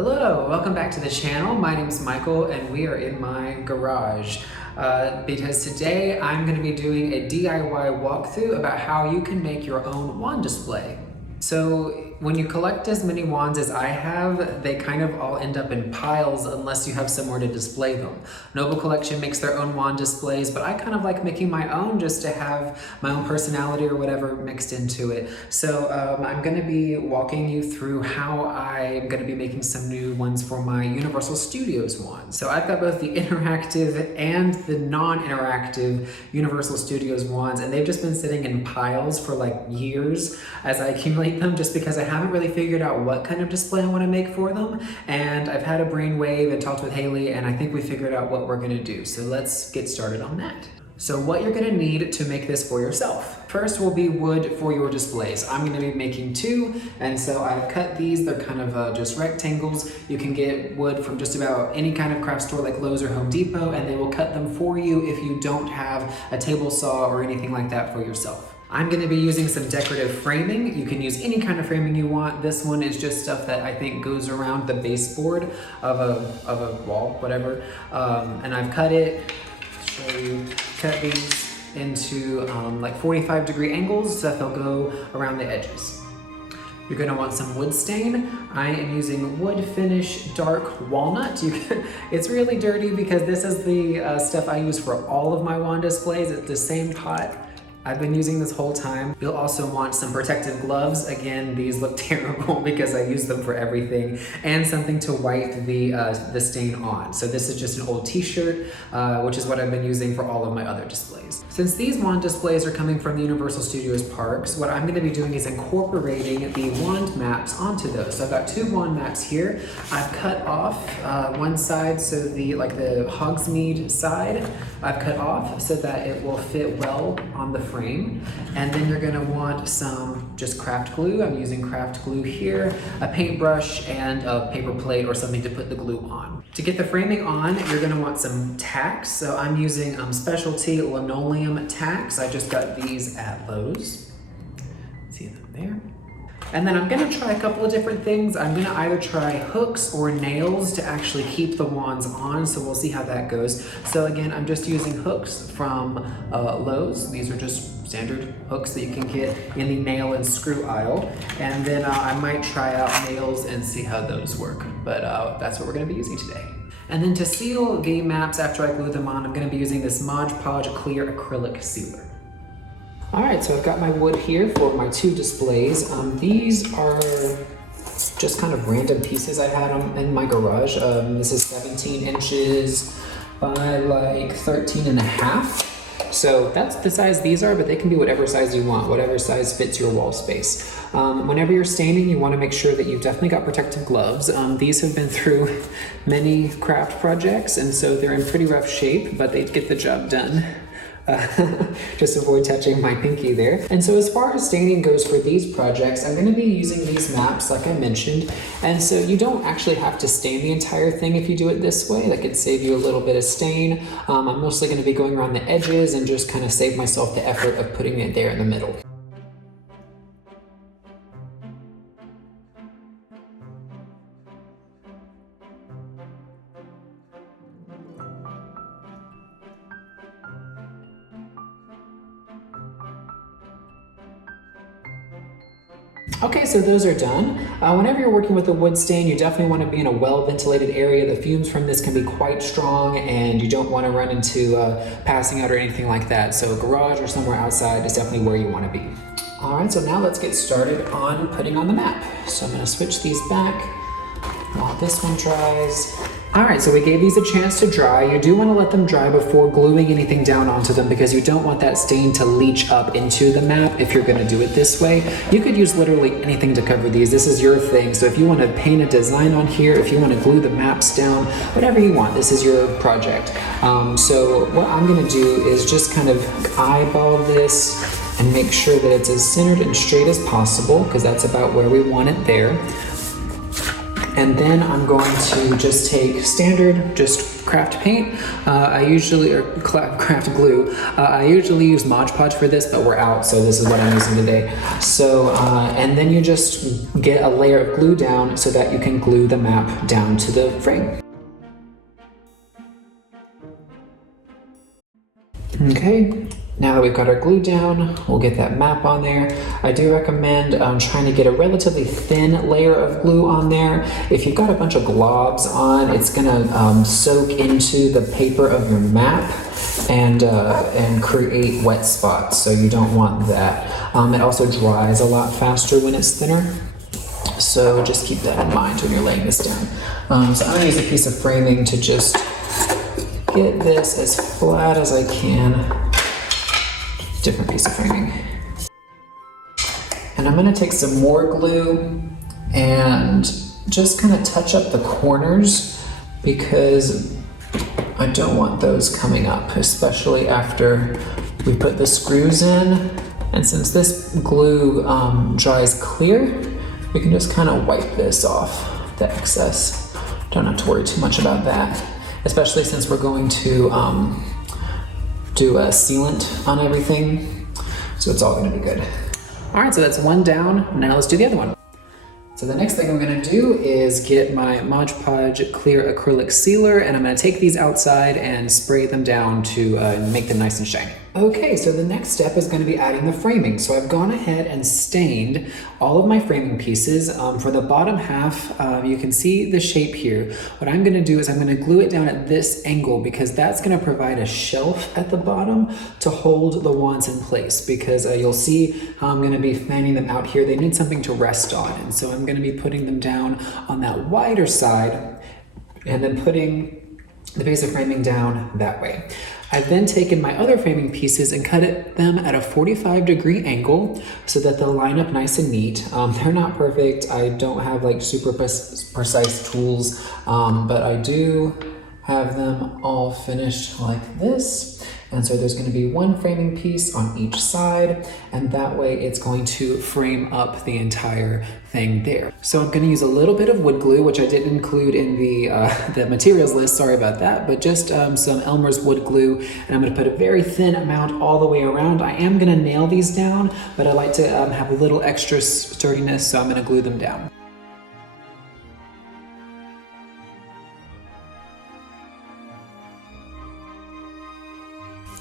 Hello, welcome back to the channel. My name is Michael and we are in my garage because today I'm going to be doing a DIY walkthrough about how you can make your own wand display. So when you collect as many wands as I have, they kind of all end up in piles unless you have somewhere to display them. Noble Collection makes their own wand displays, but I kind of like making my own just to have my own personality or whatever mixed into it. So I'm going to be walking you through how I'm going to be making some new ones for my Universal Studios wand. So I've got both the interactive and the non-interactive Universal Studios wands, and they've just been sitting in piles for like years as I accumulate them, just because I haven't really figured out what kind of display I want to make for them. And I've had a brainwave and talked with Haley, and I think we figured out what we're going to do. So let's get started on that. So what you're going to need to make this for yourself. First will be wood for your displays. I'm going to be making two, and so I've cut these. They're kind of just rectangles. You can get wood from just about any kind of craft store like Lowe's or Home Depot, and they will cut them for you if you don't have a table saw or anything like that for yourself. I'm going to be using some decorative framing. You can use any kind of framing you want. This one is just stuff that I think goes around the baseboard of a wall, whatever. And I've cut it, show you, cut these into like 45-degree angles so that they'll go around the edges. You're going to want some wood stain. I am using Wood Finish Dark Walnut. It's really dirty because this is the stuff I use for all of my wand displays. It's the same pot I've been using this whole time. You'll also want some protective gloves. Again, these look terrible because I use them for everything, and something to wipe the stain on. So this is just an old t-shirt, which is what I've been using for all of my other displays. Since these wand displays are coming from the Universal Studios parks, what I'm going to be doing is incorporating the wand maps onto those. So I've got two wand maps here. I've cut off one side, so the Hogsmeade side, I've cut off so that it will fit well on the frame. And then you're gonna want some just craft glue. I'm using craft glue here, a paintbrush, and a paper plate or something to put the glue on. To get the framing on, you're gonna want some tacks. So I'm using specialty linoleum tacks. I just got these at Lowe's. See them there. And then I'm gonna try a couple of different things. I'm gonna either try hooks or nails to actually keep the wands on, so we'll see how that goes. So again, I'm just using hooks from Lowe's. These are just standard hooks that you can get in the nail and screw aisle. And then I might try out nails and see how those work. But that's what we're gonna be using today. And then to seal the maps after I glue them on, I'm gonna be using this Mod Podge Clear Acrylic Sealer. All right, so I've got my wood here for my two displays. These are just kind of random pieces I had in my garage. This is 17 inches by like 13 and a half. So that's the size these are, but they can be whatever size you want, whatever size fits your wall space. Whenever you're staining, you want to make sure that you've definitely got protective gloves. These have been through many craft projects, and so they're in pretty rough shape, but they get the job done. Just avoid touching my pinky there. And so as far as staining goes for these projects, I'm going to be using these maps like I mentioned. And so you don't actually have to stain the entire thing if you do it this way. That could save you a little bit of stain. I'm mostly going to be going around the edges and just kind of save myself the effort of putting it there in the middle. Okay, so those are done. Whenever you're working with a wood stain, you definitely want to be in a well-ventilated area. The fumes from this can be quite strong, and you don't want to run into passing out or anything like that. So a garage or somewhere outside is definitely where you want to be. All right, so now let's get started on putting on the map. So I'm going to switch these back while this one dries. All right, so we gave these a chance to dry. You do want to let them dry before gluing anything down onto them because you don't want that stain to leach up into the map if you're going to do it this way. You could use literally anything to cover these. This is your thing. So if you want to paint a design on here, if you want to glue the maps down, whatever you want, this is your project. So what I'm going to do is just kind of eyeball this and make sure that it's as centered and straight as possible because that's about where we want it there. And then I'm going to just take standard, just craft paint. Craft glue. I usually use Mod Podge for this, but we're out, so this is what I'm using today. So, and then you just get a layer of glue down so that you can glue the map down to the frame. Okay. Now that we've got our glue down, we'll get that map on there. I do recommend trying to get a relatively thin layer of glue on there. If you've got a bunch of globs on, it's gonna soak into the paper of your map and create wet spots, so you don't want that. It also dries a lot faster when it's thinner. So just keep that in mind when you're laying this down. So I'm gonna use a piece of framing to just get this as flat as I can. Different piece of framing. And I'm gonna take some more glue and just kind of touch up the corners because I don't want those coming up, especially after we put the screws in. And since this glue dries clear, we can just kind of wipe this off, the excess. Don't have to worry too much about that, especially since we're going to do a sealant on everything, so it's all gonna be good. All right, so that's one down. Now let's do the other one. So the next thing I'm gonna do is get my Mod Podge clear acrylic sealer, and I'm gonna take these outside and spray them down to make them nice and shiny. Okay, so the next step is gonna be adding the framing. So I've gone ahead and stained all of my framing pieces. For the bottom half, you can see the shape here. What I'm gonna do is I'm gonna glue it down at this angle because that's gonna provide a shelf at the bottom to hold the wands in place, because you'll see how I'm gonna be fanning them out here. They need something to rest on, and so I'm gonna be putting them down on that wider side and then putting the piece of framing down that way. I've then taken my other framing pieces and cut them at a 45-degree angle so that they'll line up nice and neat. They're not perfect. I don't have like super precise tools, but I do have them all finished like this. And so there's going to be one framing piece on each side, and that way it's going to frame up the entire thing there. So I'm going to use a little bit of wood glue, which I didn't include in the materials list, sorry about that, but just some Elmer's wood glue, and I'm going to put a very thin amount all the way around. I am going to nail these down, but I like to have a little extra sturdiness, so I'm going to glue them down.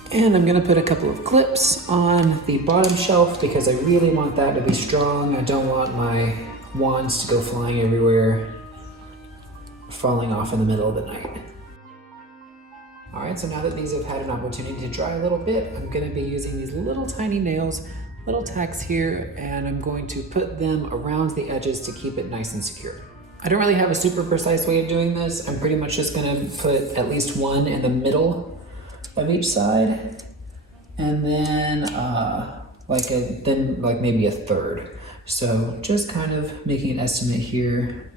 And I'm gonna put a couple of clips on the bottom shelf because I really want that to be strong. I don't want my wands to go flying everywhere, falling off in the middle of the night. All right, so now that these have had an opportunity to dry a little bit, I'm gonna be using these little tiny nails, little tacks here, and I'm going to put them around the edges to keep it nice and secure. I don't really have a super precise way of doing this. I'm pretty much just gonna put at least one in the middle of each side, and then like maybe a third. So just kind of making an estimate here.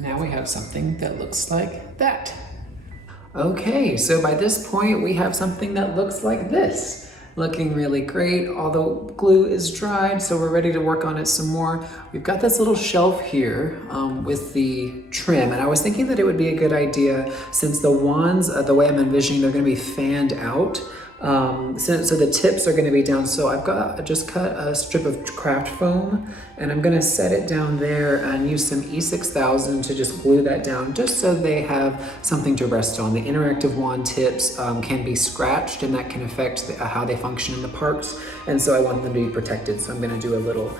Now we have something that looks like that. Okay, so by this point we have something that looks like this. Looking really great. All the glue is dried, so we're ready to work on it some more. We've got this little shelf here with the trim, and I was thinking that it would be a good idea, since the wands, the way I'm envisioning, they're gonna be fanned out. So the tips are going to be down. So I just cut a strip of craft foam, and I'm going to set it down there and use some E6000 to just glue that down, just so they have something to rest on. The interactive wand tips can be scratched, and that can affect how they function in the parks, and so I want them to be protected. So I'm going to do a little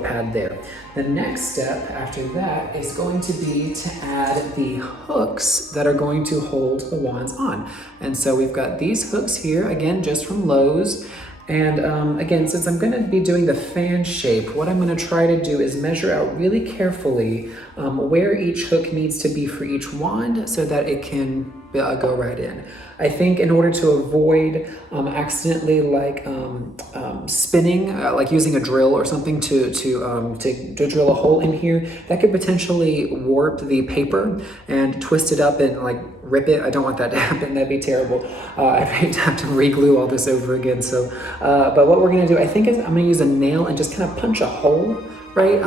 pad there. The next step after that is going to be to add the hooks that are going to hold the wands on. And so we've got these hooks here, again, just from Lowe's. And again, since I'm gonna be doing the fan shape, what I'm gonna try to do is measure out really carefully where each hook needs to be for each wand so that it can go right in. I think in order to avoid accidentally like spinning, like using a drill or something to drill a hole in here, that could potentially warp the paper and twist it up and like rip it. I don't want that to happen. That'd be terrible. I'd have to re-glue all this over again. So, but what we're gonna do, I think, is I'm gonna use a nail and just kind of punch a hole right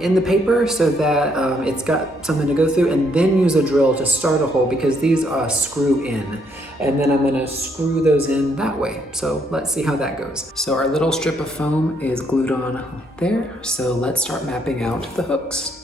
in the paper so that it's got something to go through, and then use a drill to start a hole because these screw in, and then I'm gonna screw those in that way. So let's see how that goes. So our little strip of foam is glued on there, so let's start mapping out the hooks.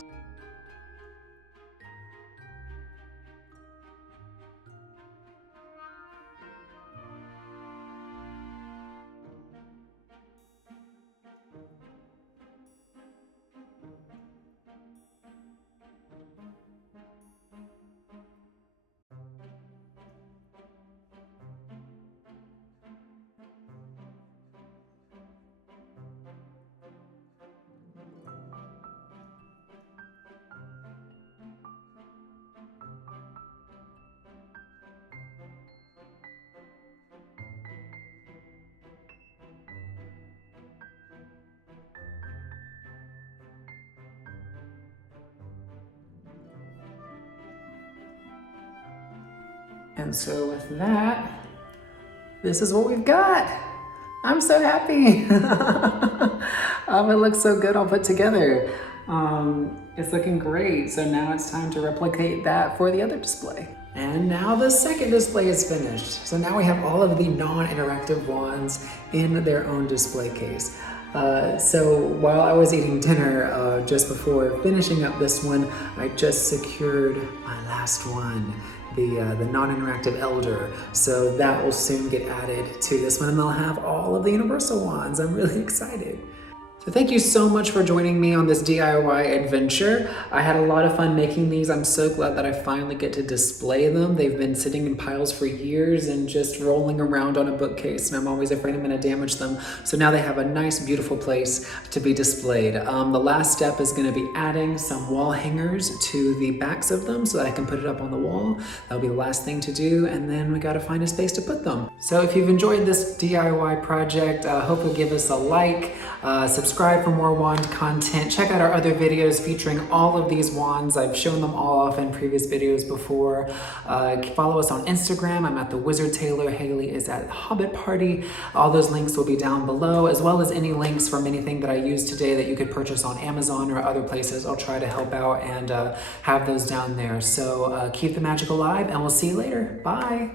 And so with that, this is what we've got. I'm so happy. It looks so good all put together. It's looking great. So now it's time to replicate that for the other display. And now the second display is finished. So now we have all of the non-interactive wands in their own display case. So while I was eating dinner just before finishing up this one, I just secured my last one, the non-interactive Elder. So that will soon get added to this one, and they'll have all of the universal wands. I'm really excited. So thank you so much for joining me on this DIY adventure. I had a lot of fun making these. I'm so glad that I finally get to display them. They've been sitting in piles for years and just rolling around on a bookcase, and I'm always afraid I'm gonna damage them. So now they have a nice, beautiful place to be displayed. The last step is gonna be adding some wall hangers to the backs of them so that I can put it up on the wall. That'll be the last thing to do, and then we gotta find a space to put them. So if you've enjoyed this DIY project, hopefully give us a like, subscribe for more wand content. Check out our other videos featuring all of these wands. I've shown them all off in previous videos before. Follow us on Instagram. I'm at The Wizard Tailor. Haley is at Hobbit Party. All those links will be down below, as well as any links from anything that I used today that you could purchase on Amazon or other places. I'll try to help out and have those down there. So keep the magic alive, and we'll see you later. Bye.